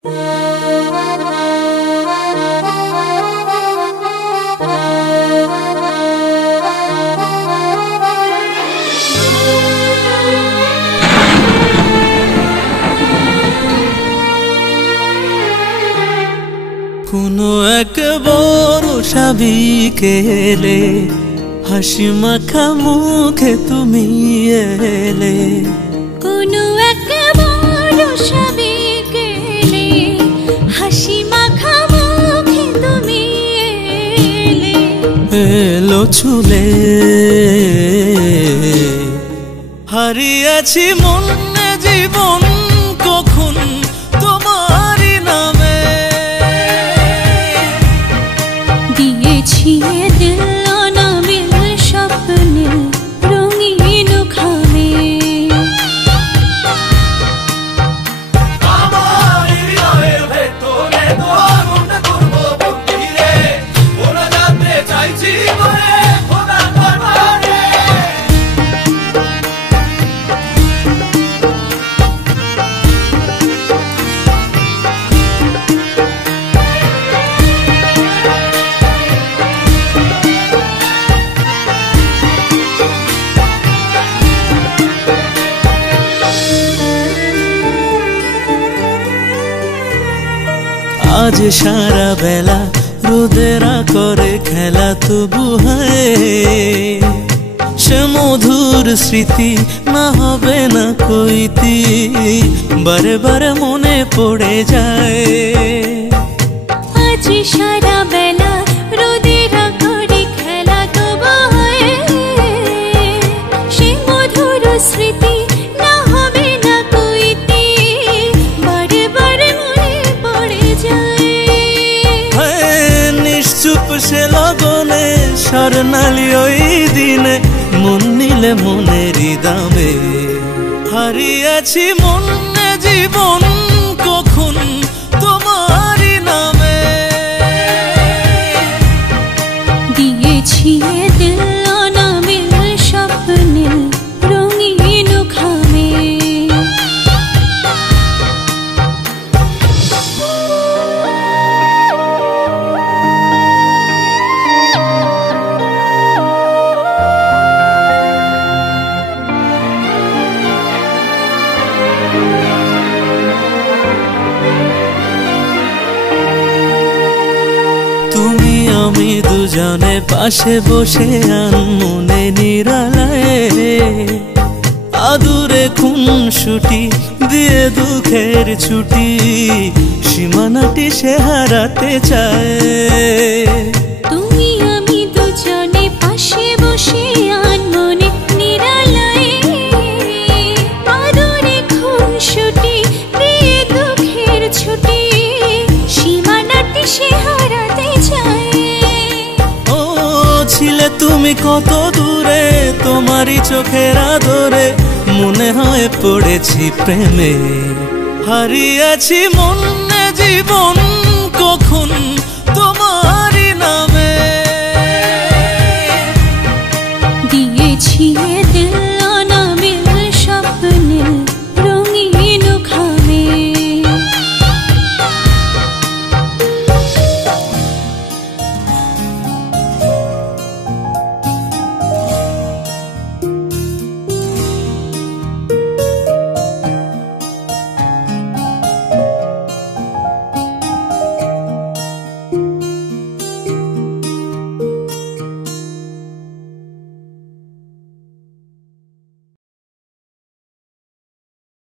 কোনো এক বরষা বিকেলে হাসি মাখা মুখে তুমি এলে, কোনো এক বরষা বিকেলে হাসি মাখা মুখে তুমি এলে, এলো ছুলে হারিয়েছি মনে জীবন কখন তোমারই নামে, দিয়েছি দিল নামের স্বপ্নে রঙিন খামে, আমার হৃদয়ের ভেতরে তোর করব বন্দি রে, ওরা জানতে চাইছি বলে খোদা দরবারে। আজ সারা বেলা রোদেরা করে খেলা, তবু হয় সে মধুর স্মৃতি না হবে না কইতি, বারে বারে মনে পড়ে যায়। আজ সারা বেলা রোদেরা করে খেলা, তবু হয় সে মধুর স্মৃতি না হবে না কইতি, বারে বারে মনে পড়ে যায়। নিশ্চুপ সে লগনে স্বর্ণালী ওই দিনে মন নিলে মনেরই দামে, হারিয়েছি মনে জীবন কখন তোমারই নামে, দিয়েছি দিল নামের স্বপ্নে রঙিন খামে, তুমি আমি দুজনে পাশে বসে আনমনে নিরালায়, আদুরে খুনসুটি দিয়ে দুঃখের ছুটি সীমানাটি সে হারাতে চায়। তুমি আমি দুজনে পাশে বসে আনমনে নিরালায়, আদরে খুনসুটি দিয়ে দুঃখের ছুটি সীমানাটি সে হারাতে চায়। ও ছিলে তুমি কত দূরে, তোমারই চোখের আদরে মনে হয় পড়েছি প্রেমে, হারিয়েছি মনে জীবন কখন তোমার